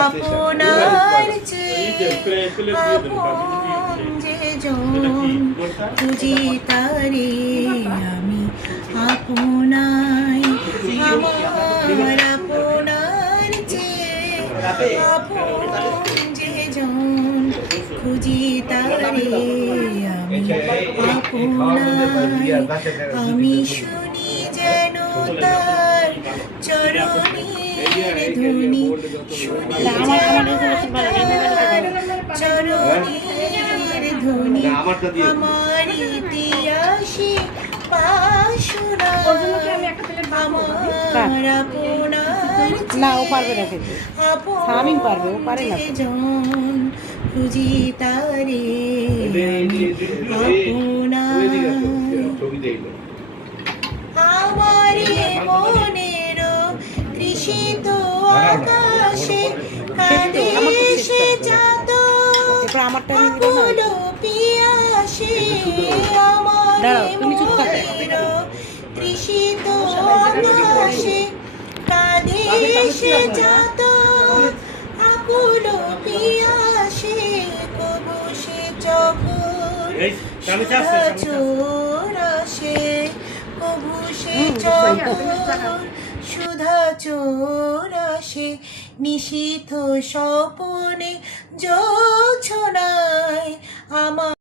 আপনার চেয়ে আপন যে জন খুঁজি তারে আমি আপনাই আমার আপনার চেয়ে আপন যে জন খুঁজি তারে আমি আপনাই আমি শুনি যেন তার চরণের ধ্বনি শুনি যেন তার চরণের ধ্বনি আমার ইতিহাসে পাশুরা আমার আপনার না ও পারবে না খেতে সামিন পারবে ও পারে না জন খুঁজি তারে আপনার মনের তৃষিত আকাশে কাঁদে সে চাঁদ আকুল পিয়াসে আমার মনের তৃষিত আকাশে কাঁদে সে চাঁদ আকুল পিয়াসে কবু সে চকর চোরাসে কবু সে চকর সুধা চোরাসে নিশীথ স্বপনে জোছনায় আমার